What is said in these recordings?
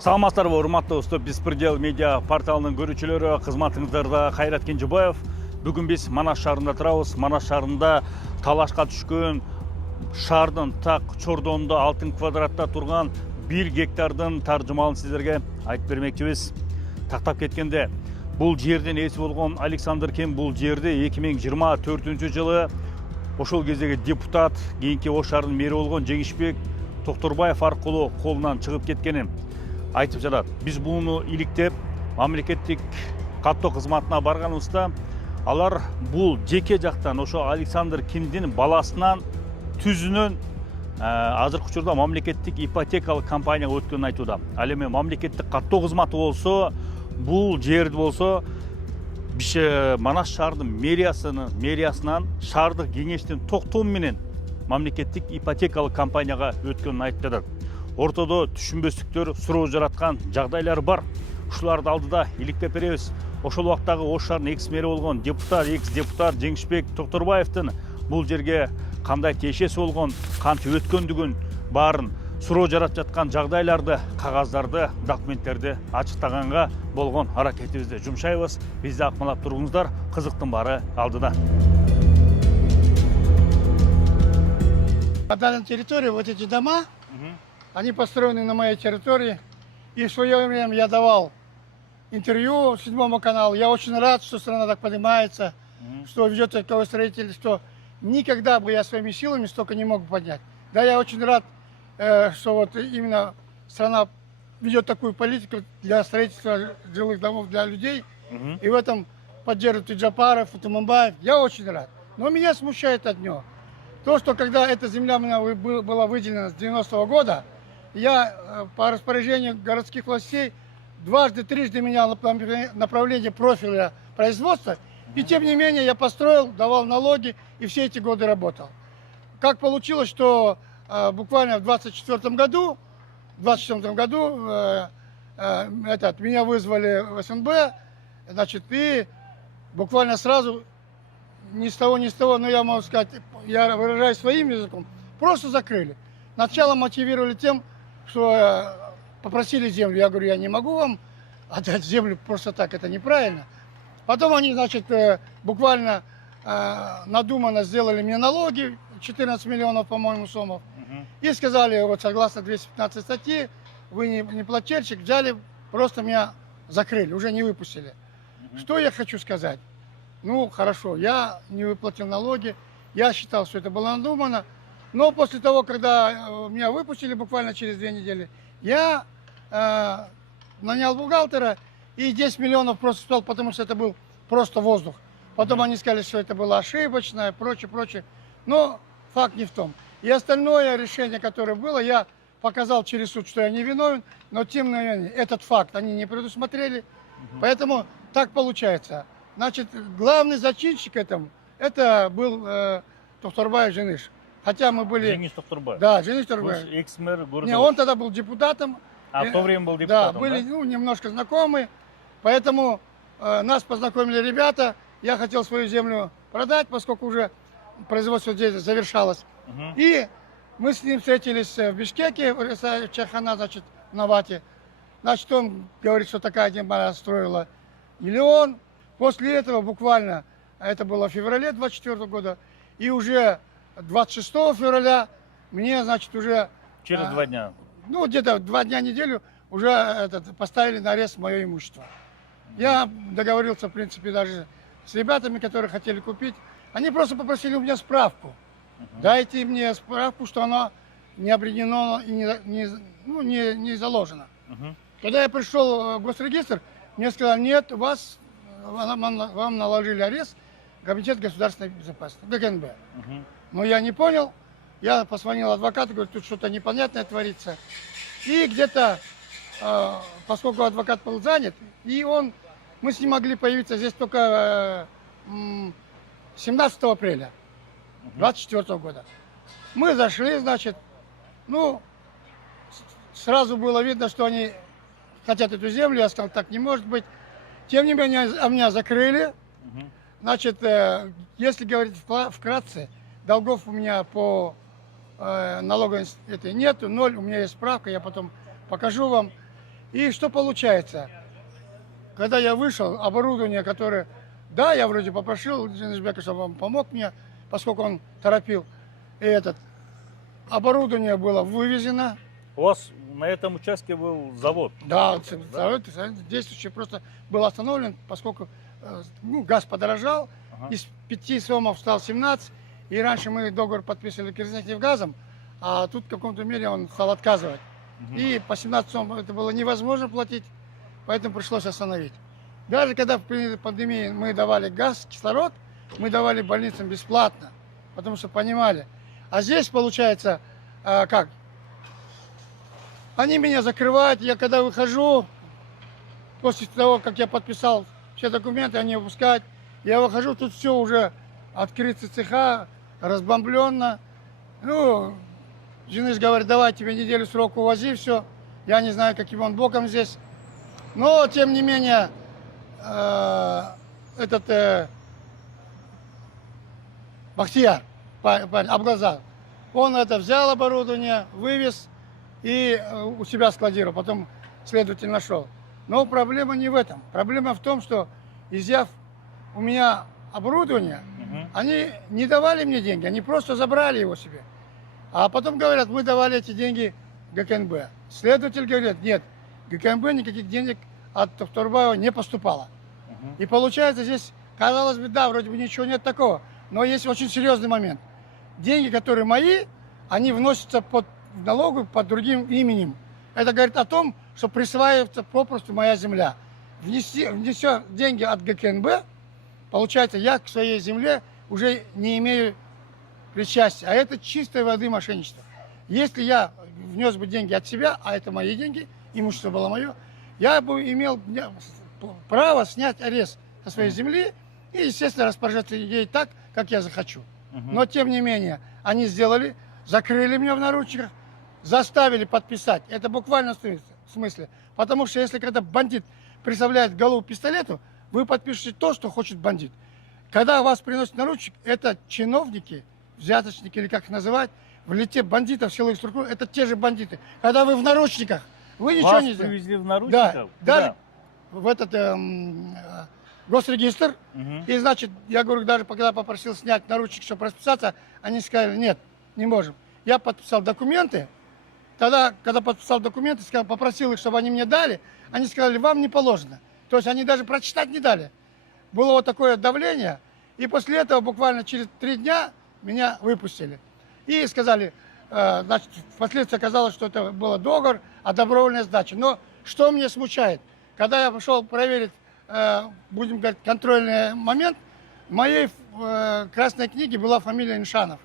Саламатсыздарбы, урматтуу Стоп Беспредел медиа порталынын көрүүчүлөрү, кызматыңыздарда Кайрат Кенжебаев. Бүгүн биз Манас шаарында турабыз. Манас шаарында талашка түшкөн шаардын так чордонунда 6 квадратта турган 1 гектардын таржымалын сиздерге айтып бермекчибиз. Тактап кеткенде, бул жердин ээси болгон Александр Ким бул жерди 2024-жылы ошол кездеги депутат, кийинки Ош шаарынын мэри болгон Жеңишбек Токторбаев аркылуу колунан чыгып кеткенин айтып жатат. Биз буну иликтеп, мамлекеттик каттоо кызматына барганыбызда, алар бул жеке жактан ошо Александр Кимдин баласынан түзүнөн азыркы учурда мамлекеттик ипотекалык компанияга өткөнүн айтууда. Ал эми мамлекеттик каттоо кызматы болсо, бул жерди болсо Манас шаардын мэриясынан шаардык кеңештин токтому менен мамлекеттик ипотекалык компанияга өткөнүн айтып жатат. Ортодо түшүнбөстүктөр, суроо жараткан жагдайлар бар. Ушуларды алдыда иликтеп беребиз. Ошол убактагы Ош шаарынын экс-мэри болгон экс-депутат Жеңишбек Токторбаевдин бул жерге кандай тиешеси болгон, кантип өткөндүгүн баарын суроо жаратып жаткан жагдайларды, кагаздарды, документтерди ачыктаганга болгон аракетибизди жумшайбыз. Бизди акмалап туруңуздар, кызыктын баары алдыда. По данной территории вот эти дома, они построены на моей территории. И в свое время я давал интервью 7 каналу. Я очень рад, что страна так поднимается, что ведет такое строительство. Никогда бы я своими силами столько не мог поднять. Да, я очень рад, что вот именно страна ведет такую политику для строительства жилых домов для людей. И в этом поддерживает и Джапаров, и Туманбаев. Я очень рад. Но меня смущает одно. То, что когда эта земля у меня была выделена с 90-го года, я по распоряжению городских властей трижды менял направление профиля производства, и тем не менее я построил, давал налоги и все эти годы работал. Как получилось, что буквально в 24 году меня вызвали в СНБ, значит, и буквально сразу ни с того, но я могу сказать, я выражаюсь своим языком, просто закрыли. Сначала мотивировали тем, что попросили землю. Я говорю, я не могу вам отдать землю просто так, это неправильно. Потом они, значит, буквально надуманно сделали мне налоги, 14 миллионов, по-моему, сомов. И сказали, вот согласно 215 статьи, вы не плательщик, взяли, просто меня закрыли, уже не выпустили. Что я хочу сказать? Ну, хорошо, я не выплатил налоги, я считал, что это было надумано. Но после того, когда меня выпустили буквально через 2 недели, я нанял бухгалтера и 10 миллионов просто спал, потому что это был просто воздух. Потом они сказали, что это было ошибочно, прочее. Но факт не в том. И остальное решение, которое было, я показал через суд, что я не виновен, но тем не менее этот факт они не предусмотрели. Поэтому так получается. Значит, главный зачинщик этому, это был Токторбаев Жениш. Хотя мы были... Жениш Токторбаев? Да, Жениш Токторбаев. Экс-мэр города. Не, он тогда был депутатом. А в то время был депутатом, да? Были немножко знакомы. Поэтому нас познакомили ребята. Я хотел свою землю продать, поскольку уже производство здесь завершалось. И мы с ним встретились в Бишкеке, в Чайхана, значит, в Навате. Значит, он говорит, что такая земля стоила 1 миллион. После этого буквально, это было в феврале 24 года, и уже 26 февраля мне, значит, уже... Через 2 дня? Ну, где-то 2 дня, неделю уже поставили на арест мое имущество. Я договорился, в принципе, даже с ребятами, которые хотели купить. Они просто попросили у меня справку. Дайте мне справку, что оно не обременено и не заложено. Когда я пришел в госрегистр, мне сказали, нет, вам наложили арест Комитет государственной безопасности, ГКНБ. Но я не понял, я позвонил адвокату, говорю, тут что-то непонятное творится. И где-то, поскольку адвокат был занят, мы с ним могли появиться здесь только 17 апреля 24 года. Мы зашли, значит, ну, сразу было видно, что они хотят эту землю, я сказал, так не может быть. Тем не менее, меня закрыли. Значит, если говорить вкратце, долгов у меня по налоговой этой нету, 0, у меня есть справка, я потом покажу вам. И что получается? Когда я вышел, оборудование, которое... Да, я вроде попросил Джинишбека, чтобы он помог мне, поскольку он торопил. И оборудование было вывезено. У вас на этом участке был завод? Да, завод действующий просто был остановлен, поскольку газ подорожал. Ага. Из 5 сомов стал 17. И раньше мы договор подписывали Керзнефтегазом, а тут в каком-то мере он стал отказывать. И по 17 сом это было невозможно платить, поэтому пришлось остановить. Даже когда при пандемии мы давали газ, кислород, мы давали больницам бесплатно, потому что понимали. А здесь получается, как? Они меня закрывают, я когда выхожу, после того, как я подписал все документы, они выпускают, я выхожу, тут все уже открыты цеха, разбомбленно. Ну, Женис говорит, давай тебе неделю срок увози, все. Я не знаю, каким он боком здесь. Но, тем не менее, Бахтияр, Абгазар, он взял оборудование, вывез и у себя складировал, потом следователь нашел. Но проблема не в этом. Проблема в том, что, изъяв у меня оборудование, они не давали мне деньги, они просто забрали его себе. А потом говорят, мы давали эти деньги ГКНБ. Следователь говорит, нет, ГКНБ никаких денег от Турбаева не поступало. И получается здесь, казалось бы, да, вроде бы ничего нет такого, но есть очень серьезный момент. Деньги, которые мои, они вносятся в налогу под другим именем. Это говорит о том, что присваивается попросту моя земля. Внеся деньги от ГКНБ, получается, я к своей земле уже не имею причастия. А это чистой воды мошенничество. Если я внес бы деньги от себя, а это мои деньги, имущество было мое, я бы имел право снять арест со своей земли и, естественно, распоряжаться ей так, как я захочу. Но, тем не менее, они сделали, закрыли меня в наручниках, заставили подписать. Это буквально в смысле. Потому что если когда бандит представляет голову пистолету, вы подпишете то, что хочет бандит. Когда вас приносят наручник, это чиновники, взяточники или как их называть, в лице бандитов силовых структур, это те же бандиты. Когда вы в наручниках, вы ничего Вас не сделаете. привезли в наручниках? Да, даже в этот госрегистр. И, значит, я говорю, даже когда попросил снять наручник, чтобы расписаться, они сказали, нет, не можем. Я подписал документы. Тогда, когда подписал документы, попросил их, чтобы они мне дали, они сказали, вам не положено. То есть они даже прочитать не дали. Было вот такое давление. И после этого, буквально через 3 дня, меня выпустили. И сказали, значит, впоследствии оказалось, что это был договор о добровольной сдаче. Но что меня смущает? Когда я пошел проверить, будем говорить, контрольный момент, в моей красной книге была фамилия Иншанов.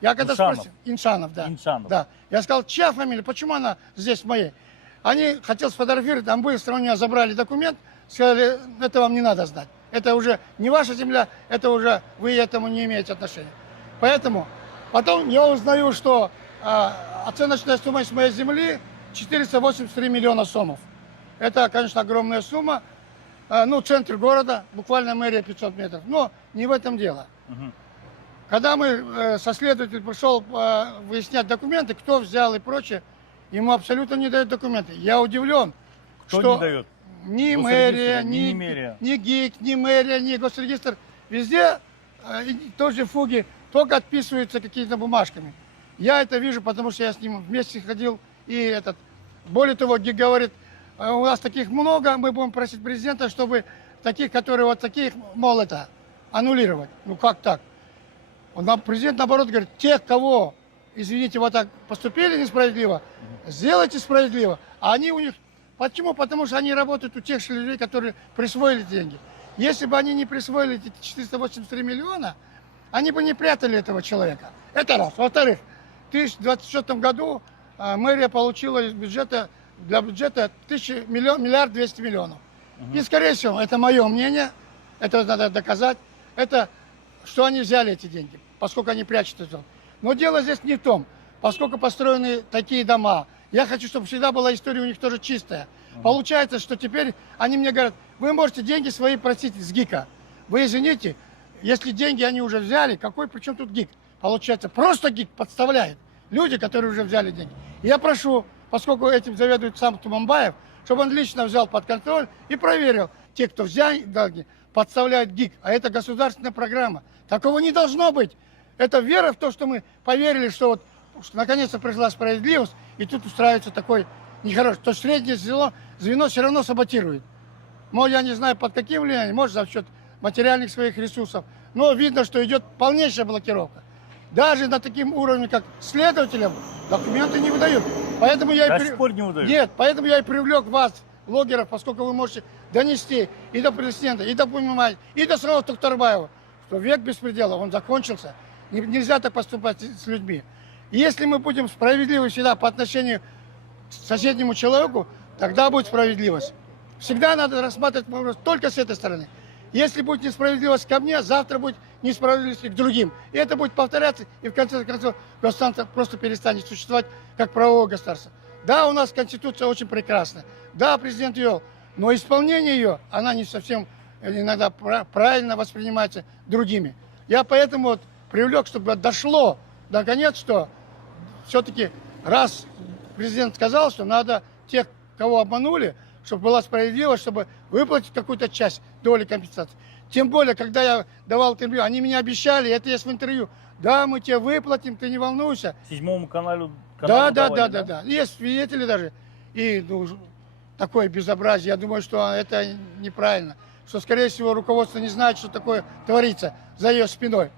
Я когда спросил, Иншанов, да. Иншанов. Да. Я сказал, чья фамилия, почему она здесь моей? Они хотели сфотографировать, там быстро у меня забрали документ, сказали, это вам не надо знать. Это уже не ваша земля, это уже вы этому не имеете отношения. Поэтому потом я узнаю, что оценочная стоимость моей земли 483 миллиона сомов. Это, конечно, огромная сумма. Ну, центр города, буквально мэрия 500 метров. Но не в этом дело. Когда мы со следователем пришел выяснять документы, кто взял и прочее, ему абсолютно не дают документы. Я удивлен, Кто что не дает? ни мэрия, не ни мэрия. ни ГИК, ни мэрия, ни госрегистр, везде тоже фуги, только отписываются какими-то бумажками. Я это вижу, потому что я с ним вместе ходил. И более того, ГИК говорит, у нас таких много, мы будем просить президента, чтобы таких, которые вот таких, мол, это аннулировать. Ну как так? Президент, наоборот, говорит, тех, кого, извините, вот так поступили несправедливо, сделайте справедливо. А они у них... Почему? Потому что они работают у тех же людей, которые присвоили деньги. Если бы они не присвоили эти 483 миллиона, они бы не прятали этого человека. Это раз. Во-вторых, в 2026 году мэрия получила из бюджета, для бюджета миллиард 200 миллионов. И, скорее всего, это мое мнение, это надо доказать, это что они взяли эти деньги, поскольку они прячут это. Но дело здесь не в том, поскольку построены такие дома. Я хочу, чтобы всегда была история у них тоже чистая. Получается, что теперь они мне говорят, вы можете деньги свои просить с ГИКа. Вы извините, если деньги они уже взяли, причем тут ГИК? Получается, просто ГИК подставляет люди, которые уже взяли деньги. Я прошу, поскольку этим заведует сам Туманбаев, чтобы он лично взял под контроль и проверил. Те, кто взял деньги, подставляют ГИК. А это государственная программа. Такого не должно быть. Это вера в то, что мы поверили, что наконец-то пришла справедливость, и тут устраивается такой нехороший. То среднее звено все равно саботирует. Мол, я не знаю, под каким влиянием, может, за счет материальных своих ресурсов. Но видно, что идет полнейшая блокировка. Даже на таким уровне, как следователям, документы не выдают. Поэтому я До сих пор не выдают? Нет, поэтому я и привлек вас, блогеров, поскольку вы можете донести и до президента, и до Пумимай, и до самого Токторбаева, что век беспредела, он закончился. Нельзя так поступать с людьми. И если мы будем справедливы всегда по отношению к соседнему человеку, тогда будет справедливость. Всегда надо рассматривать вопрос только с этой стороны. Если будет несправедливость ко мне, завтра будет несправедливость и к другим. И это будет повторяться, и в конце концов государство просто перестанет существовать как правовое государство. Да, у нас Конституция очень прекрасна. Да, президент ввел, но исполнение ее, она не совсем иногда правильно воспринимается другими. Я поэтому вот привлек, чтобы дошло наконец, что все-таки раз президент сказал, что надо тех, кого обманули, чтобы была справедливость, чтобы выплатить какую-то часть доли компенсации. Тем более, когда я давал интервью, они мне обещали, это есть в интервью, да, мы тебе выплатим, ты не волнуйся. Седьмому каналу Да. давали, Есть свидетели даже. И такое безобразие, я думаю, что это неправильно. Что, скорее всего, руководство не знает, что такое творится за ее спиной.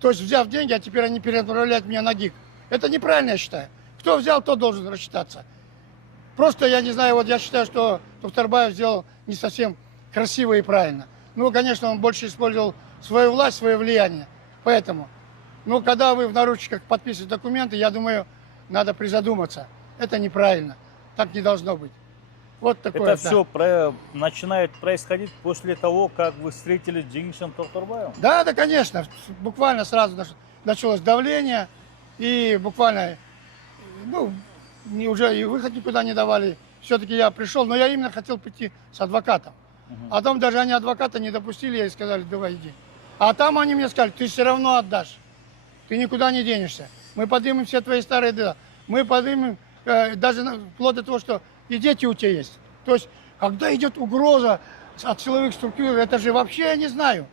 То есть, взяв деньги, а теперь они перенаправляют меня на ГИК. Это неправильно, я считаю. Кто взял, тот должен рассчитаться. Просто, я не знаю, вот я считаю, что Токторбаев сделал не совсем красиво и правильно. Ну, конечно, он больше использовал свою власть, свое влияние. Поэтому, ну, когда вы в наручниках подписываете документы, я думаю, надо призадуматься. Это неправильно. Так не должно быть. Вот такое. Это все начинает происходить после того, как вы встретились с Денисом Токторбаевым? Да, конечно. Буквально сразу началось давление. И буквально, уже и выход никуда не давали. Все-таки я пришел, но я именно хотел прийти с адвокатом. А там даже они адвоката не допустили и сказали, давай иди. А там они мне сказали, ты все равно отдашь. Ты никуда не денешься. Мы поднимем все твои старые дела. Мы поднимем даже вплоть до того, что и дети у тебя есть. То есть, когда идет угроза от силовых структур, это же вообще я не знаю.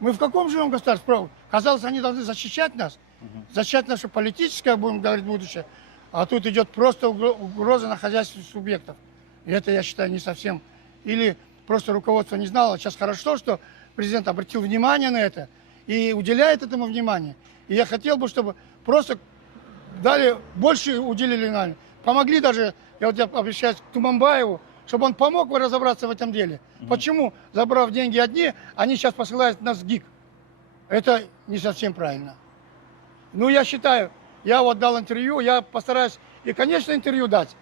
Мы в каком живем государстве? Казалось, они должны защищать нас. Защищать наше политическое, будем говорить, будущее. А тут идет просто угроза на хозяйственных субъектов. И это, я считаю, не совсем. Или просто руководство не знало. Сейчас хорошо, что президент обратил внимание на это и уделяет этому внимание. И я хотел бы, чтобы просто дали, больше уделили нам. Помогли даже, я обращаюсь к Туманбаеву, чтобы он помог разобраться в этом деле. Почему, забрав деньги одни, они сейчас посылают нас в ГИК? Это не совсем правильно. Ну, я считаю, я вот дал интервью, я постараюсь и, конечно, интервью дать,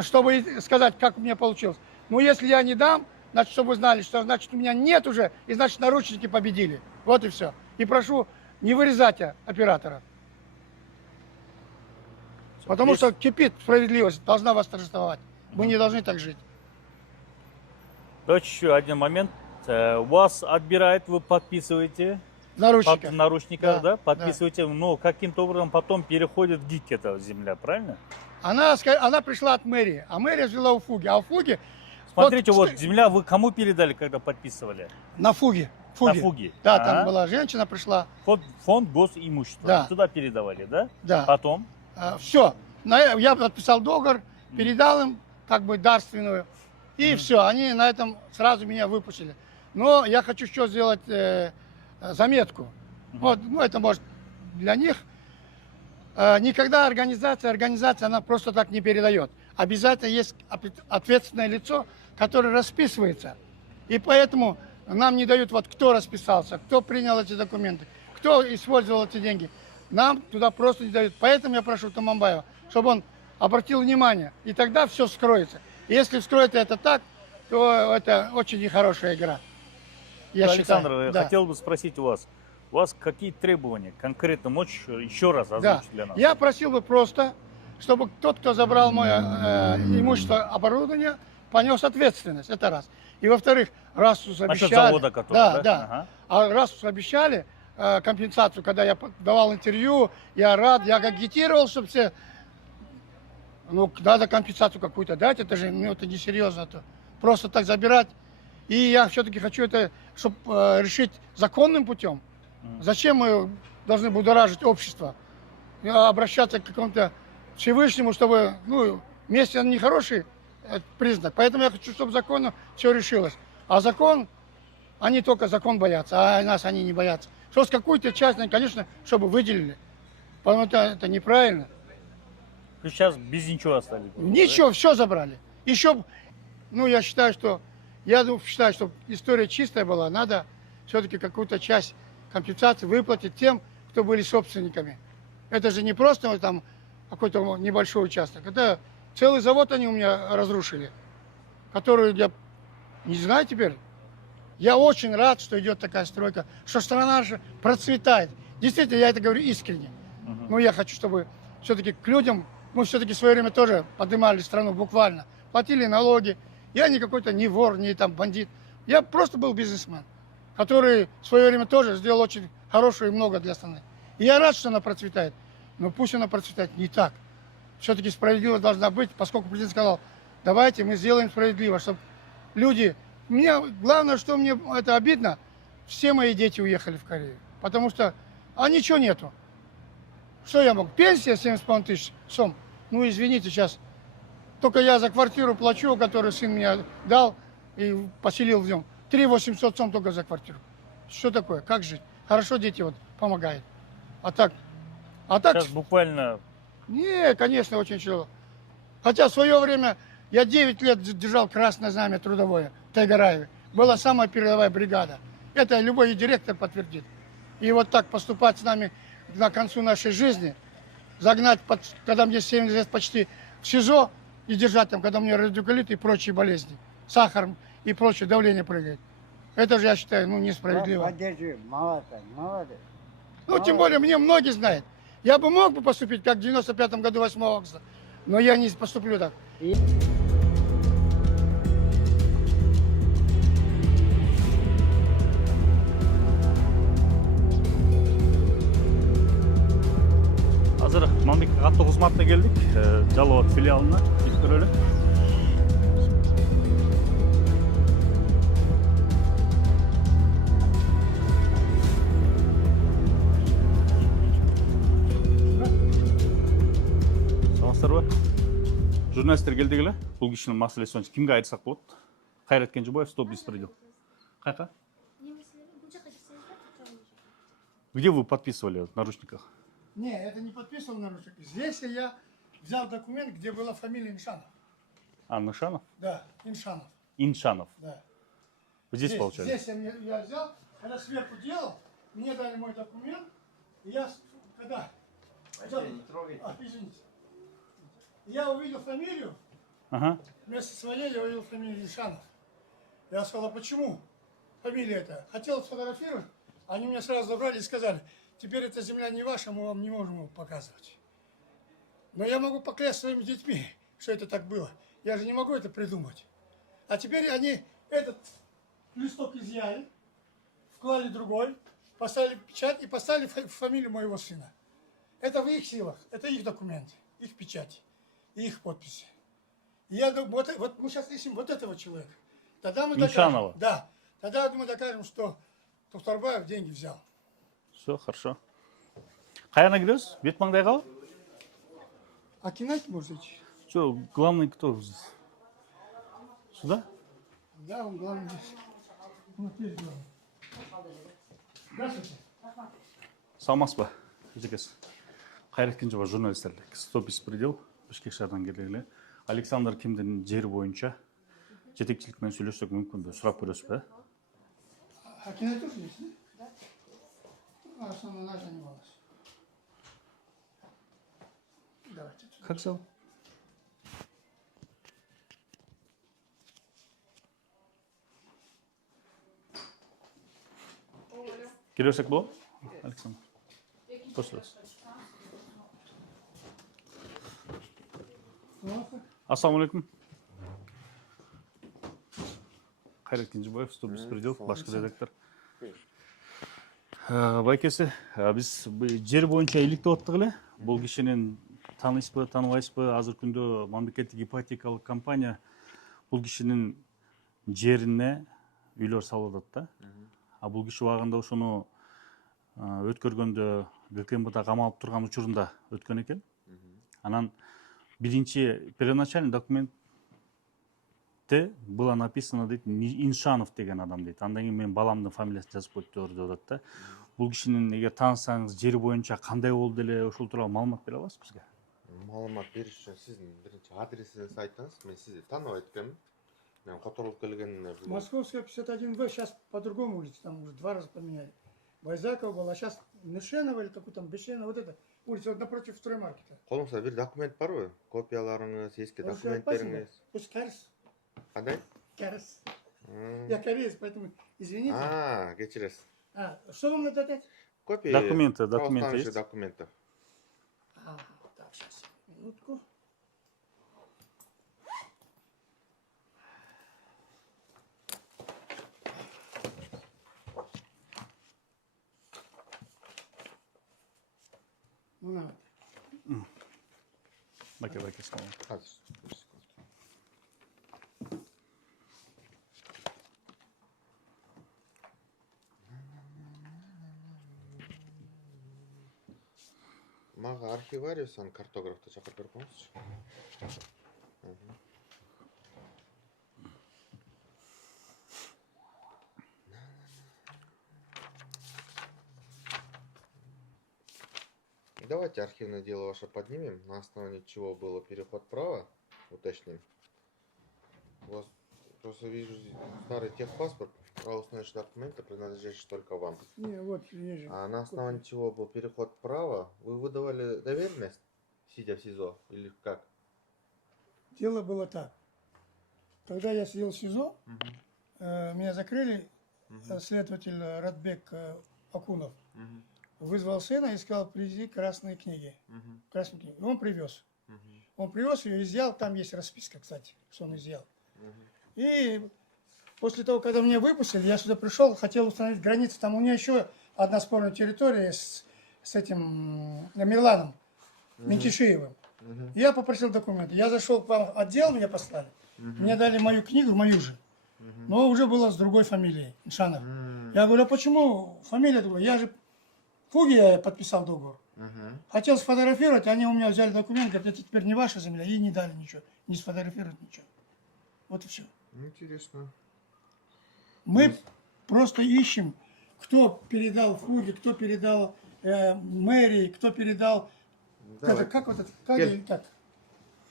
чтобы сказать, как у меня получилось. Но если я не дам, значит, чтобы вы знали, что значит у меня нет уже, и значит, наручники победили. Вот и все. И прошу не вырезать оператора. Потому что кипит справедливость, должна восторжествовать. Мы не должны так жить. Давайте еще один момент. Вас отбирают, вы подписываете. В наручниках, да? Подписываете, да. но каким-то образом потом переходит в ГИК эта земля, правильно? Она пришла от мэрии, а мэрия взяла у Фуги. А у Фуги... Смотрите, вот земля вы кому передали, когда подписывали? На Фуге. На Фуге. Да, там была женщина, пришла. Фонд госимущества. Да. Туда передавали, да? Да. Потом? Все. Я подписал договор, передал им как бы дарственную. И все, они на этом сразу меня выпустили. Но я хочу еще сделать заметку. Вот, это может для них. Никогда организация, она просто так не передает. Обязательно есть ответственное лицо, которое расписывается. И поэтому нам не дают, вот кто расписался, кто принял эти документы, кто использовал эти деньги. Нам туда просто не дают. Поэтому я прошу Туманбаева, чтобы он обратил внимание. И тогда все вскроется. Если вскроется это так, то это очень нехорошая игра. Александр, я да. хотел бы спросить у вас какие требования конкретно, можешь еще раз озвучить для нас? Я просил бы просто, чтобы тот, кто забрал мое имущество, оборудование, понес ответственность. Это раз. И во-вторых, раз уж обещали... Насчет завода, который, да? Ага. А раз уж обещали компенсацию, когда я давал интервью, я рад, я агитировал, чтобы все Ну, надо компенсацию какую-то дать, это же, ну, это несерьезно. -то. Просто так забирать. И я все-таки хочу это, чтобы решить законным путем. Зачем мы должны будоражить общество? Обращаться к какому-то Всевышнему, чтобы, ну, вместе он нехороший признак. Поэтому я хочу, чтобы законно все решилось. А закон, они только закон боятся, а нас они не боятся. Что с какую-то часть, конечно, чтобы выделили. Потому что это неправильно. Сейчас без ничего остались. Ничего, все забрали. Еще, ну, я считаю, что история чистая была. Надо все-таки какую-то часть компенсации выплатить тем, кто были собственниками. Это же не просто там какой-то небольшой участок. Это целый завод они у меня разрушили, который я не знаю теперь. Я очень рад, что идет такая стройка, что страна наша процветает. Действительно, я это говорю искренне. Но я хочу, чтобы все-таки к людям, мы все-таки в свое время тоже поднимали страну буквально. Платили налоги. Я не какой-то не вор, не там бандит. Я просто был бизнесмен, который в свое время тоже сделал очень хорошее и много для страны. И я рад, что она процветает. Но пусть она процветает не так. Все-таки справедливость должна быть, поскольку президент сказал, давайте мы сделаем справедливо, чтобы люди... Главное, что мне это обидно, все мои дети уехали в Корею. Потому что ничего нету. Что я могу? Пенсия 70,5 тысяч сом. Ну, извините, сейчас. Только я за квартиру плачу, которую сын мне дал и поселил в нем. 3 800 сом только за квартиру. Что такое? Как жить? Хорошо, дети вот помогают. А так... Сейчас буквально... Не, конечно, очень тяжело. Хотя в свое время я 9 лет держал Красное Знамя трудовое в Тайгараеве. Была самая передовая бригада. Это любой директор подтвердит. И вот так поступать с нами на концу нашей жизни, загнать, когда мне 70 лет почти в СИЗО, и держать там, когда у меня радикулит и прочие болезни, сахар и прочее, давление прыгает. Это же, я считаю, ну, несправедливо. Молодец. Ну, тем более, мне многие знают. Я бы мог бы поступить, как в 95-м году 8 августа, но я не поступлю так. Азыр мамлекеттик каттуу кызматына келдик. Жалал Абад филиалына кирип көрөлү. Саламатсыздарбы? Журналисттер келдик эле. Бул кишинин маселеси боюнча кимге айтсак болот? Кайрат Кенжебаев, стоп беспредел. Кайка? Где вы подписывали в наручниках? Не, это не подписывал наручник. Здесь я взял документ, где была фамилия Иншанов. А, Нышанов? Да, Иншанов. Иншанов. Да. Здесь получается? Здесь я взял, когда сверху делал, мне дали мой документ, и я, когда... Не трогайте. Извините. Я увидел фамилию, Ага. вместо своей я увидел фамилию Иншанов. Я сказал, а почему фамилия эта? Хотел сфотографировать, они меня сразу забрали и сказали, теперь эта земля не ваша, мы вам не можем его показывать. Но я могу поклясться своими детьми, что это так было. Я же не могу это придумать. А теперь они этот листок изъяли, вклали другой, поставили печать и поставили фамилию моего сына. Это в их силах, это их документы, их печать и их подписи. И я думаю, вот мы сейчас ищем вот этого человека. Тогда мы Иншанова. докажем. Да, тогда мы докажем, что Тухтарбаев деньги взял. Все, хорошо. Каяна кіресіз? Бет маңдай қал? А кинать можете? Что, главный кто? Сюда? Да, он главный здесь. Вот здесь главный. Здравствуйте. Саламатсыз ба? Жекес. Кайрат Кенжебаев журналисттер. Стоп беспредел. Бишкек шаарынан келгиле. Александр Кимдин жери боюнча жетекчилик менен сүйлөшсөк мүмкүн деп сурап көрөсүз ба? А кинать тоже есть, да? Да. Основной наш занималась. Давайте. Как зовут? Киресек болот? Александр. Коштойбуз. Ассаламу алейкум. Кайрат Кенжебаев, Стоп беспредел, башкы редактор. Байкеси, биз жер боюнча иликтеп аттык эле. Бул кишинин таанышпы, тааныбайсызбы, азыркы күндө мамлекеттик ипотекалык компания бул кишинин жерине үйлөр салып атат да. А бул киши убагында ошону өткөргөндө ГКМБда камалып турган учурунда өткөн экен. Анан биринчи первоначальный документте было написано дейт Иншанов деген адам дейт. Андан кийин мен баламдын фамилиясын жазып койдуптур деп атат да. Бул кишинин эгер таанысаңыз жери боюнча кандай болду эле ошол тууралуу маалымат бере аласыз бизге? Маалымат бериш үчүн сиздин биринчи адресиңизди айтыңыз. Мен сизди тааныбайт экенмин. Мен которулуп келгенине Московская 51В, сейчас по-другому улица, там уже 2 раза поменяли. Байзакова была, а сейчас Нышенова или какой там, Бешенова, вот эта улица, вот напротив строймаркета. колуңузда бир документ барбы? Копияларыңыз, эски Уже документтериңиз. Пусть кәріс. Кандай? Кәріс. Я кореец, поэтому извините. Кечиресиз. Что вам надо дать? Копии Документы есть? Документов. Так, сейчас, минутку. Ну, надо. Баке, слава. Азыр, бир секунд. Мага архивариусан картографты чакырып берип коюңузчу. Давайте архивное дело ваше поднимем, на основании чего было переход права, уточним. У вас просто вижу старый техпаспорт, правоустановочные документы, принадлежащие только вам. Не, вот есть же. А на основании чего был переход права, вы выдавали доверенность, сидя в СИЗО, или как? Дело было так. Когда я сидел в СИЗО, меня закрыли, следователь Радбек Акунов вызвал сына и сказал: привези красные книги. Красные книги. И он привез. Он привез ее, изъял, там есть расписка, кстати, что он изъял. И после того, когда меня выпустили, я сюда пришел, хотел установить границы. Там у меня еще одна спорная территория с этим Мирланом Ментишеевым. Я попросил документы. Я зашел в отдел, меня послали. Мне дали мою книгу, мою же. Но уже было с другой фамилией, Иншанов. Я говорю: а почему фамилия другая? Я же в Фуге подписал договор. Хотел сфотографировать, они у меня взяли документ, говорят: это теперь не ваша земля, и не дали ничего, не сфотографировать ничего. Вот и все. Интересно. Мы просто ищем, кто передал Фуге, кто передал мэрии, кто передал... Как вот это? Как?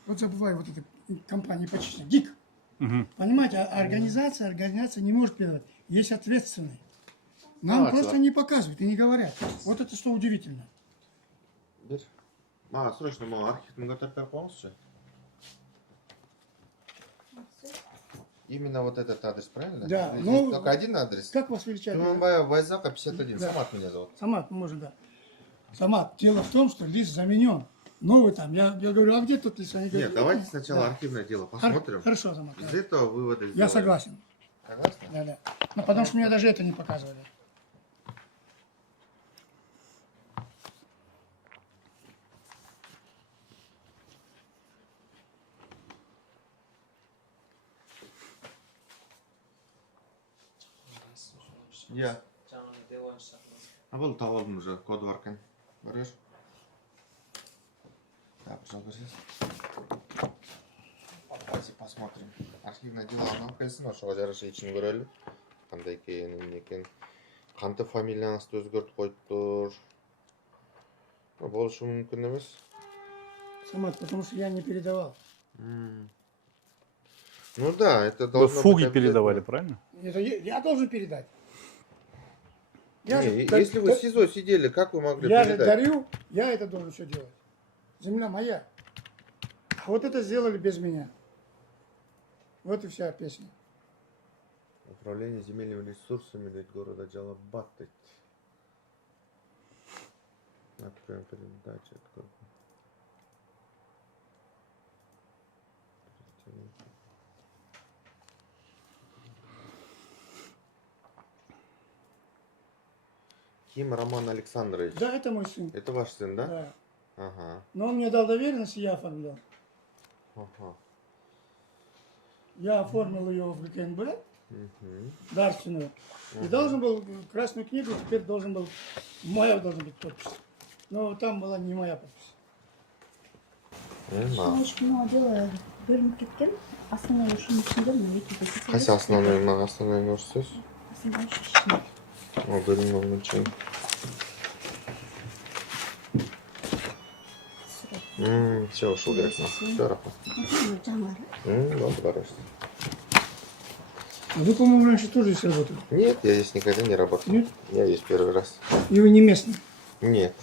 Вот забываю вот эту компанию почти. ГИК. Понимаете, организация не может передавать. Есть ответственные. Нам просто не показывают и не говорят. Вот это что удивительно. Срочно архивный готов переполнился. Именно вот этот адрес, правильно? Да. Ну, только один адрес. Как вас величать? Туманбаева, Байзака, 51. Да. Самат меня зовут. Самат, может, да. Самат. Дело в том, что лист заменен. Новый там. Я говорю: а где тут лист? Они говорят: Нет, давайте сначала архивное дело посмотрим. Хорошо, Самат. Из этого вывода сделаем. Я согласен. Согласны? Да. Ну, потому что мне даже это не показывали. Я. А был талон уже, код варкан. Берешь? Так, пожалуйста. Давайте посмотрим. Архивное дело анан келсин, ошого жараша ичин көрөлү. Кандай экенин, эмне экенин. Кантип фамилияңызды өзгөртүп коюптур. Болушу мүмкүн эмес. Самат, потому что я не передавал. Ну да, это Вы должно Фуги быть передавали, обязательно. правильно? Это я должен передать. Я Не, же, если вы в СИЗО сидели, как вы могли я же передать? дарю, я это должен все делать. Земля моя. А вот это сделали без меня. Вот и вся песня. Управление земельными ресурсами города Джалабад. Откроем передачу. Ким Роман Александрович. Да, это мой сын. Это ваш сын, да? Да. Ага. Но он мне дал доверенность, и я оформлял. Ага. Я оформил ее в ГКНБ, Мгм. дарственную. И должен был красную книгу, теперь должен был, моя должна быть подпись. Но там была не моя подпись. Шоушмоды бөлініп кеткен основной жұмысында мына екі Қайсы основной нож сөз? основной шешім. О, бөлім үшін. Все, ушел керек. Все, рахмат. жаңары. Вот, барышня. А вы, по-моему, раньше тоже здесь работали? Нет, я здесь никогда не работал. Нет? Я здесь первый раз. И вы не местный? Нет.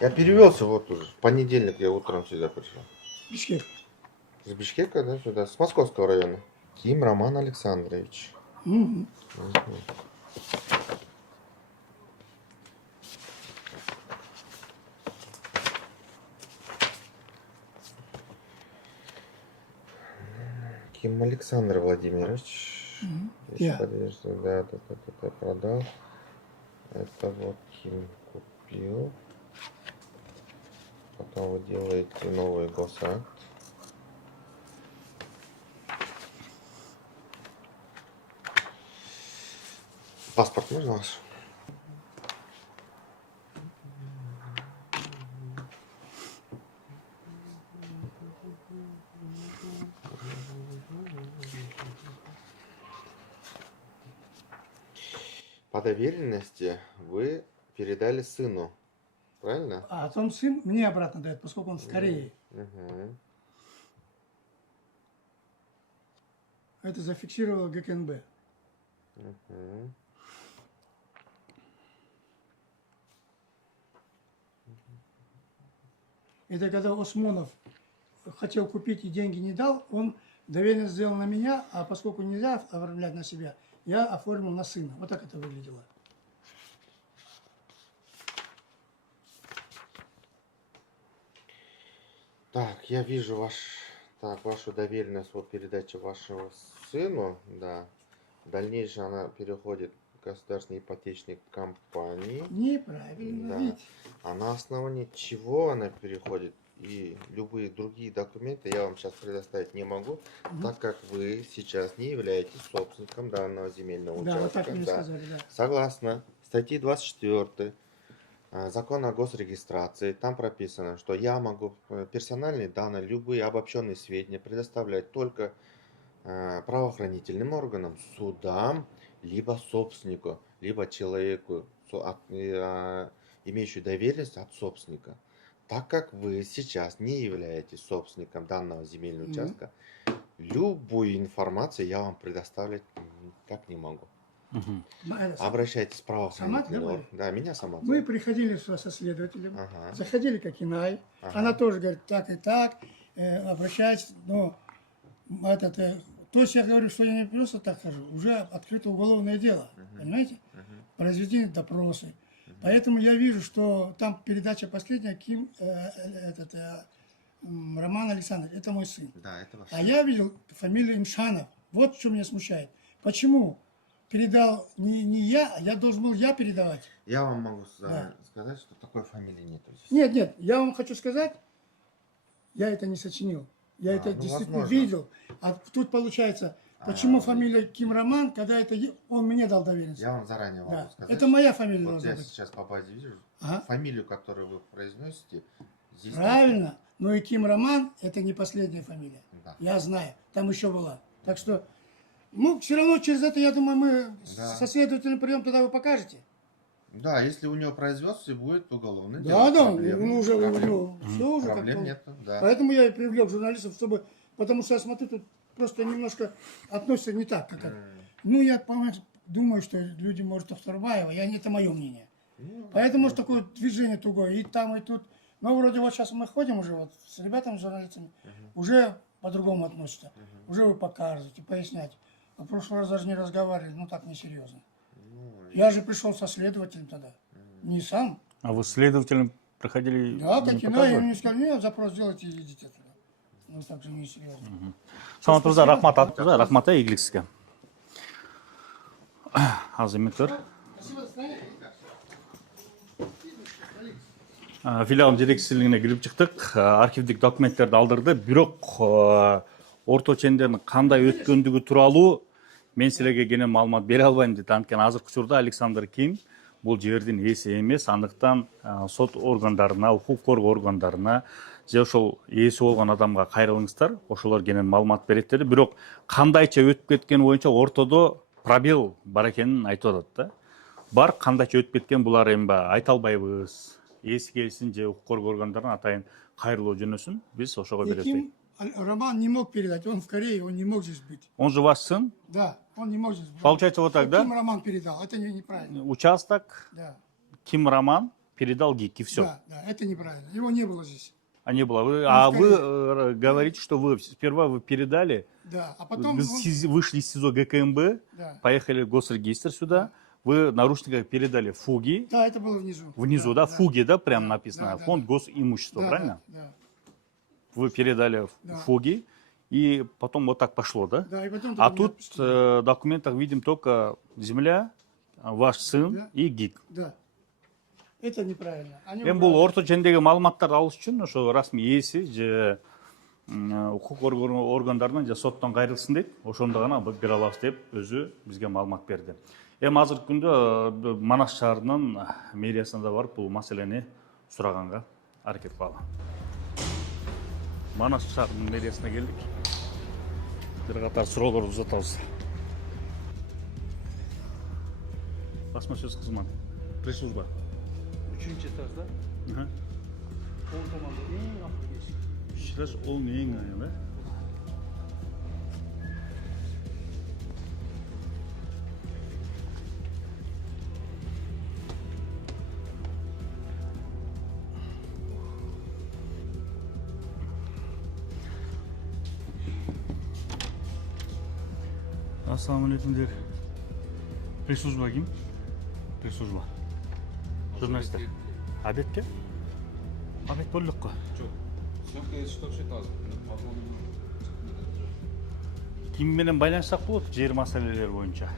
Я перевелся вот уже. В понедельник я утром сюда пришел. Бишкек. С Бишкека, да, сюда. С Московского района. Ким Роман Александрович. Мгм. Мгм. Ким Александр Владимирович. Мгм. Если Я. подвижно, да, продал. Это вот Ким купил. Потом вы делаете новый госакт. Паспорт можно ваш? По доверенности вы передали сыну, правильно? А потом сын мне обратно дает, поскольку он в Корее. Мгм. Это зафиксировал ГКНБ. Мгм. Это когда Осмонов хотел купить и деньги не дал, он доверенность сделал на меня, а поскольку нельзя оформлять на себя, я оформил на сына. Вот так это выглядело. Так, я вижу вашу доверенность о передаче вашего сыну, да. В дальнейшем она переходит в государственной ипотечной компании. Неправильно, Да. видите. А на основании чего она переходит и любые другие документы я вам сейчас предоставить не могу, так как вы сейчас не являетесь собственником данного земельного Да, участка. вот так мне Да. сказали, да. Согласно статьи 24 Закона о госрегистрации, там прописано, что я могу персональные данные, любые обобщенные сведения предоставлять только правоохранительным органам, судам, либо собственнику, либо человеку, имеющему доверенность от собственника. Так как вы сейчас не являетесь собственником данного земельного участка, любую информацию я вам предоставлять никак не могу. Мгм. Обращайтесь в правоохранительные Самат, органы. Да, меня сама. Мы приходили сюда со следователем, Ага. заходили к Акинай, Ага. она тоже говорит так и так, обращайтесь, но то есть я говорю, что я не просто так хожу, уже открыто уголовное дело, понимаете? Произведены допросы. Поэтому я вижу, что там передача последняя, Роман Александрович, это мой сын. Да, это ваш. А я видел фамилию Имшанов. Вот что меня смущает. Почему? Передал не я, а я должен был передавать. Я вам могу Да. сказать, что такой фамилии нет. Нет, я вам хочу сказать, я это не сочинил. Я это ну, действительно возможно. видел. А тут получается, почему фамилия Ким Роман, когда это он мне дал доверенность? Я вам заранее могу Да. сказать. Это моя фамилия Вот должна я быть. сейчас по базе вижу Ага. фамилию, которую вы произносите. Здесь Правильно. Но и Ким Роман это не последняя фамилия. Да. Я знаю. Там еще была. Так что, все равно через это, я думаю, мы Да. со следовательным прием тогда вы покажете. Да, если у него производство, будет уголовное Да, дело. да, Проблем- ну уже, проблем, все уже проблем как-то. нет. Да. Поэтому я и привлек журналистов, чтобы, потому что я смотрю, тут просто немножко относятся не так, как это. Ну, я думаю, что люди, может, Ахтарбаева, это мое мнение. Ну, Поэтому, может, такое движение тугое, и там, и тут. Но вроде вот сейчас мы ходим уже вот с ребятами, с журналистами, уже по-другому относятся. Уже вы показываете, поясняете. А в прошлый раз даже не разговаривали, ну так несерьезно. ну, Я же пришел со следователем тогда, не сам. А вы следователем проходили? Да, не так и показывали? и мне сказали, нет, запрос делайте и идите туда. Ну так же несерьезно. Самат мырза, рахмат атыңызға, рахмат игілік сізге. Азаматтар, филиалдын жетекчилигине кирип чыктык. Архивдик документтерди алдырды. Бирок орто чендердин кандай өткөндүгү тууралуу мен силерге кенен маалымат бере албайм дейт. Анткени азыркы учурда Александр Ким бул жердин ээси эмес. Андыктан сот органдарына, укук коргоо органдарына же ошол ээси болгон адамга кайрылыңыздар. Ошолор кенен маалымат берет деди. Бирок кандайча өтүп кеткени боюнча ортодо пробел бар экенин айтып атат да. Бар кандайча өтүп кеткен булар эми айта албайбыз. Ээси келсин же укук коргоо органдарына атайын кайрылуу жөнөсүн. Биз ошого беребиз. Роман не мог передать, он в Корее, он не мог здесь быть. Он же ваш сын? Да, он не мог здесь быть. Получается вот так, да? Ким Роман передал, это неправильно. Участок Да, Ким Роман передал ГИК, и все. да, да, это неправильно. Его не было здесь. А не было. в Вы говорите, что вы сперва вы передали, Да, а потом... вы вышли из СИЗО ГКМБ, Да. поехали в госрегистр сюда, вы наручниках передали фуги. Да, это было внизу. Внизу, да, фуги, да, прям написано, да, фонд госимущества, Да, правильно? Да, Вы передали Да. фуги, и потом вот так пошло, да? да, и потом... А только тут меня в документах видим только земля, ваш сын Да. и ГИК. Да, это неправильно. Они Эми убрали. бул орто чендеги маалыматтарды алыш үчүн ошо расмий ээси же укук органдарынан же соттон кайрылсын дейт. Ошондо гана бере алабыз деп өзү бизге маалымат берди. Эми азыркы күндө Манас шаарынын мэриясына барып бул маселени сураганга аракет кылалы. Манас шаарынын мэриясына келдик. Бир катар суроолорду узатабыз. Басма сөз кызматы. Пресс-служба. Üçüncü etajda sol tomanda en altı geçit. Şiraş olmayan galiba. Assalamualaikum der. Пресс-служба kim? Пресс-служба. Журналисттер. Обедке? Обед болдук го. Çok. Съемка есть что считал. Ким менен байланышсак болот жер маселелери боюнча?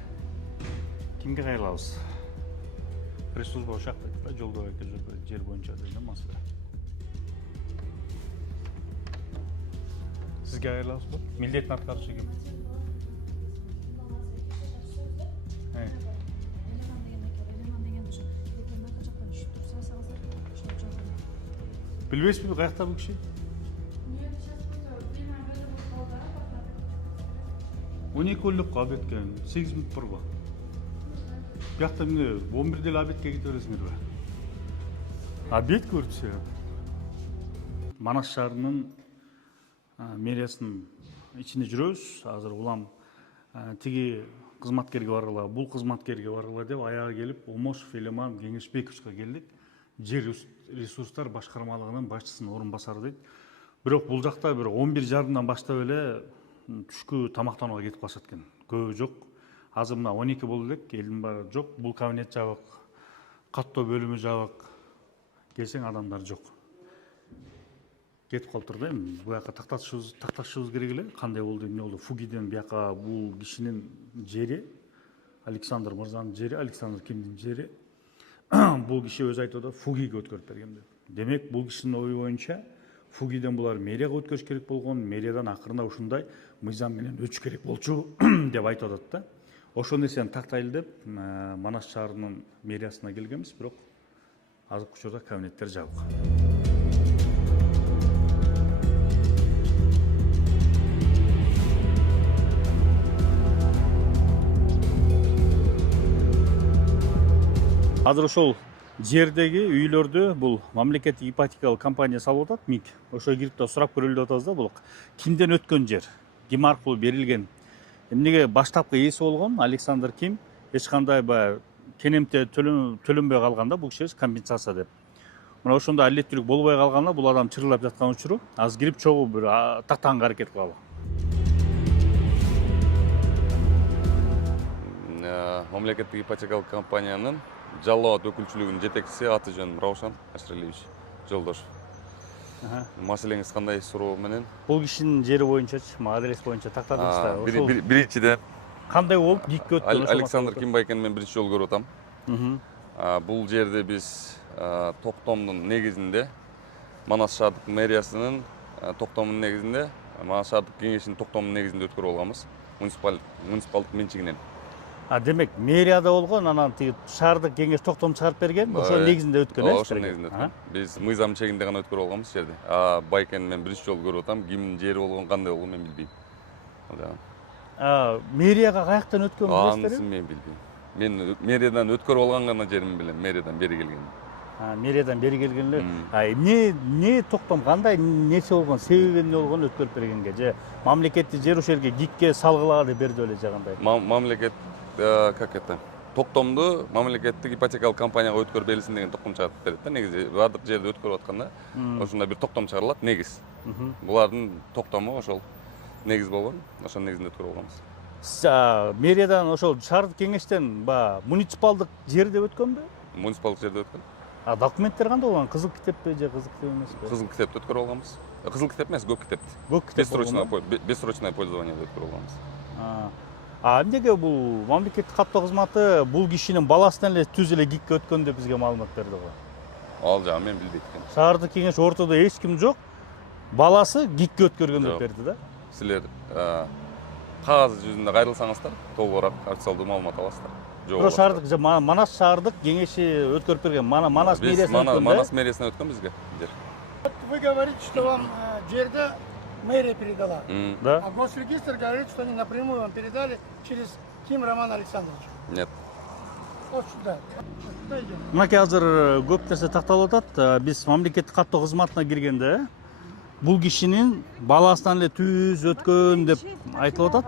Кимге кайрылабыз? Пресс-служба ошол жакта, жолдо жер боюнча деген маселе. Сизге кайрылабызбы? Милдетин аткаруучу ким? Билбейсизби каякта бул киши? 12 өлүк обедке 8 мүнөт бар го. Биякта эмне 11 эле обедке кете бересиңерби? Обед көрүпсү. Манас шаарынын мэриясынын ичинде жүрөбүз. Азыр улам тиги кызматкерге баргыла, бул кызматкерге баргыла деп аягы келип, Омошов Элеман Кеңешбековичке келдик. Жер ресурстар башкармалыгынын башчысынын орун басары дейт. Бирок бул жакта бир 11:30 баштап эле түшкү тамактанууга кетип калышат экен. Көбү жок. Азыр мына 12 болду элек, элдин баары жок. Бул кабинет жабык, каттоо бөлүмү жабык. Келсең адамдар жок. Кетип калыптыр да эми. Бу жака такташыбыз керек эле. Кандай болду, эмне болду? Фугиден бияка бул кишинин жери, Александр мырзанын жери, Александр Кимдин жери. Бул киши өзү айтып атат, фугиге өткөрүп берген деп. Демек, бул кишинин ою боюнча фугиден булар мэрияга өткөрүш керек болгон, мэриядан акырында ушундай мыйзам менен өтүш керек болчу деп айтып атат да. Ошол нерсени тактайлы деп Манас шаарынын мэриясына келгенбиз, бирок азыркы учурда кабинеттер жабык. Азыр ошол жердеги үйлөрдү бул мамлекеттик ипотекалык компания салып атат, МИК. Ошо кирип да сурап көрөлү деп атабыз да, бул кимден өткөн жер, ким аркылуу берилген. Эмнеге баштапкы ээси болгон Александр Ким эч кандай баягы кенемте төлөнбөй калганда бул киши компенсация деп. Мына ошондо алеттүүлүк болбой калганда бул адам чырылап жаткан учуру азыр кирип чогуу бир тактаганга аракет кылалы. Мамлекеттик ипотекалык компаниянын жалоот өкүлчүлүгүнүн жетекчиси аты жөнүм Раушан Ашралиевич Жолдошов. Маселеңиз кандай суроо менен? Бул кишинин жери боюнчачы, адрес боюнча тактадыңыз да. Биринчиден кандай болуп ГИКке өткөн? Александр Ким байкени мен биринчи жолу көрүп атам. Бул жерде биз токтомдун негизинде Манас шаардык мэриясынын токтомунун негизинде Манас шаардык кеңешинин токтомунун негизинде өткөрүп алганбыз. Муниципалдык менчигинен. Демек мэрияда болгон, анан тиги шаардык кеңеш токтом чыгарып берген, ошол негизинде өткөн, Ошол негизинде өткөн. Биз мыйзам чегинде гана өткөрүп алганбыз жерде. Байкени мен биринчи жолу көрүп атам. Кимдин жери болгон, кандай болгонун мен билбейм. Мэрияга каяктан өткөн Анысын билесиздерби? мен билбейм. Мен мэриядан өткөрүп алган гана жерин билем, мэриядан бери келген. Мэриядан бери келгенлер. Эмне токтом, кандай нерсе болгон, себеби эмне болгон өткөрүп бергенге же мамлекеттик жер ошол жерге ГИКке салгыла деп берди эле же кандай? Мамлекет как это? Токтомду мамлекеттик ипотекалык компанияга өткөрүп берилсин деген токтом чыгарып берет да. Негизи баардык жерде өткөрүп атканда ошондой бир токтом чыгарылат, негиз. Булардын токтому ошол негиз болгон, ошонун негизинде өткөрүп алганбыз. Мэриядан ошол шаардык кеңештен муниципалдык жер деп өткөнбү? Муниципалдык жерде өткөн. Документтер кандай болгон? Кызыл китеппи же кызыл китеп эмеспи? Кызыл китепти өткөрүп алганбыз. Кызыл китеп эмес, көк китепти. Көк китеп. Бессрочное пользованияда өткөрүп алганбыз. Эмнеге бул мамлекеттик каттоо кызматы бул кишинин баласынан эле түз эле ГИКке өткөн деп бизге маалымат берди го? Ал жагын мен билбейт экенмин. Шаардык кеңеш ортодо эч ким жок. Баласы ГИКке өткөргөн деп берди да. Силер кагаз жүзүндө кайрылсаңыздар, толугураак официалдуу маалымат аласыздар. Бирок шаардык Манас шаардык кеңеши өткөрүп берген. Манас мэриясынан өткөн. Манас мэриясынан өткөн бизге жер. Вы говорите, что вам жерда мэрия передала. Да. А Госрегистр говорит, что они напрямую вам передали через Ким Романа Александровича. Нет. Вот сюда. Сюда идем. Мынакей азыр көп нерсе такталып атат. Биз мамлекеттик каттоо кызматына киргенде бул кишинин баласынан эле түз өткөн деп айтылып атат.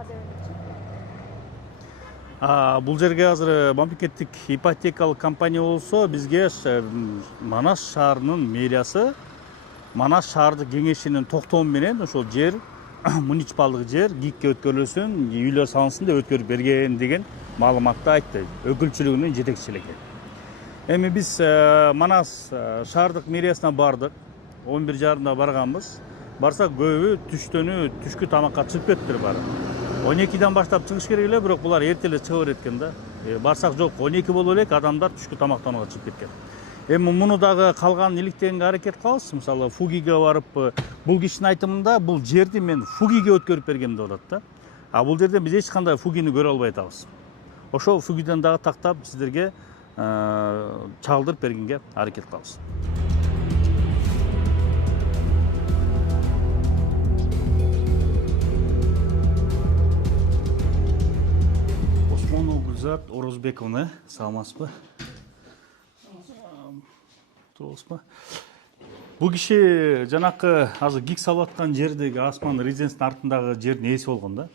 Бул жерге азыр мамлекеттик ипотекалык компания болсо бизге Манас шаарынын мэриясы Манас шаардык кеңешинин токтому менен ошол жер муниципалдык жер ГИКке өткөрүлсүн, үйлөр салынсын деп өткөрүп берген деген маалыматты айтты өкүлчүлүгүнүн жетекчилиги. Эми биз Манас шаардык мэриясына бардык. 11:30 барганбыз. Барсак көбү түшкү тамакка чыгып кеттир бары. 12-ден баштап чыгыш керек эле, бирок булар эрте эле чыга берет экен да. Барсак жок, 12 болуп элек адамдар түшкү тамактанууга чыгып кеткен. Эми муну дагы калган иликтегенге аракет кылабыз. Мисалы Фугиге барып, бул кишинин айтымында бул жерди мен Фугиге өткөрүп бергем деп атат да. Бул жерден биз эч кандай Фугини көрө албай атабыз. Ошол Фугиден дагы тактап сиздерге чалдырып бергенге аракет кылабыз. Гүлзат Орозбековна, саламатсызбы? Турабызбы? Бул киши жанакы азыр ГИК салып аткан жердеги Асман резиденциясынын артындагы жердин ээси болгон да.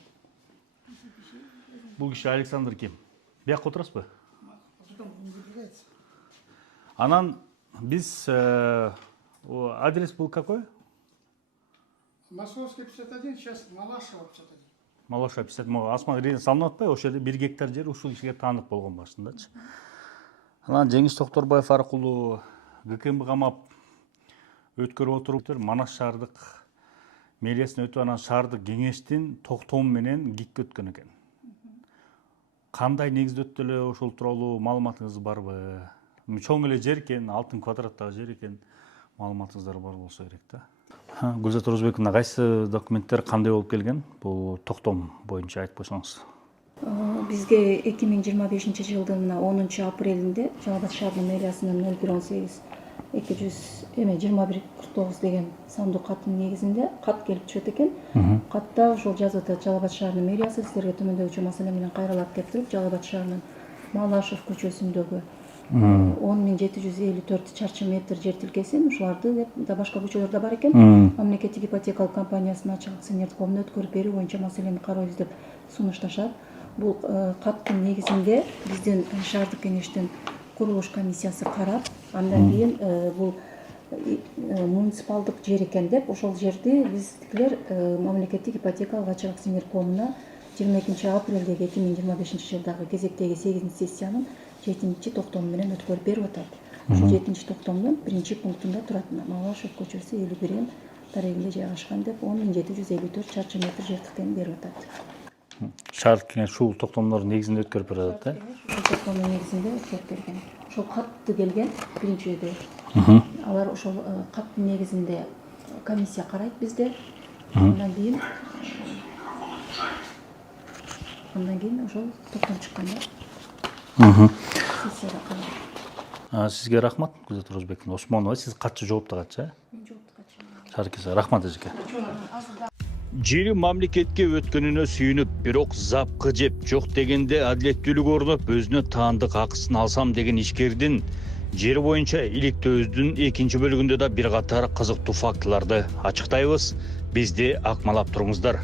Бул киши Александр ким? Бияка отурасызбы? Анан биз адрес был какой? Московский 51, сейчас Малашева 51. Малаша 50, Асман резиденциясы салынып атпайбы? Ошол жерде 1 гектар жер ушул кишиге таандык болгон башындачы. Анан Жеңиш Токторбаев аркылуу ГКМ камап өткөрүп отуруп Манас шаардык мэриясына өтүп анан шаардык кеңештин токтому менен ГИКке өткөн экен. Кандай негизде өттү эле ошол тууралуу маалыматыңыз барбы? Чоң эле жер экен, 6 квадраттагы жер экен. Маалыматыңыздар бар болсо керек да. Гүлзат Орозбековна, кайсы документтер кандай болуп келген? Бул токтом боюнча айтып койсоңуз. Бизге 2025 жылдын 10 апрелинде Жалал Абад шаарынын мэриясынын 0118 22149 деген сандык каттын негизинде кат келип түшөт экен. Катта ошол жазып атат: Жалал Абад шаарынын мэриясы силерге төмөндөгүчө маселе менен кайрылат деп туруп, Жалал Абад шаарынын Малашев көчөсүндөгү 10754 чарчы метр жер тилкесин, ушуларды деп да башка көчөлөр да бар экен. Мамлекеттик ипотекалык компаниясынын ачык акционердик коомуна өткөрүп берүү боюнча маселени каройбуз деп сунушташат. Бул каттын негизинде биздин шаардык кеңештин курулуш комиссиясы карап, андан кийин бул муниципалдык жер экен деп ошол жерди биздикилер мамлекеттик ипотекалык ачык акционердик коомуна 22 апрелдеги 2025 жылдагы кезектеги 8-сессиянын 7-чи токтому менен өткөрүп берип атат. Ошол 7-чи токтомдун 1-чи пунктунда турат: Малашев көчөсү 51 дарегинде жайгашкан деп 10754 чарчы метр жер тилкени берип атат. Шаардык кеңеш ушул токтомдордун негизинде өткөрүп берип атат да. Токтомдун негизинде өткөрүп берген. ошол катты келген биринчи өйдө. Алар ошол каттын негизинде комиссия карайт bizde. Андан кийин ошол токтом чыккан да. Сессияда карайт. Сизге рахмат, Гүлзат Розбек Осмонова. Сиз катчы жоопто катчы, Мен жоопту катчымын. Шаркиса, рахмат эжеке. Жери мамлекетке өткөнүнө сүйүнүп, бирок запкы жеп жок дегенде адилеттүүлүк орноп, өзүнө таандык акысын алсам деген ишкердин жери боюнча иликтөөбүздүн экинчи бөлүгүндө да бир катар кызыктуу фактыларды ачыктайбыз. Бизди акмалап туруңуздар.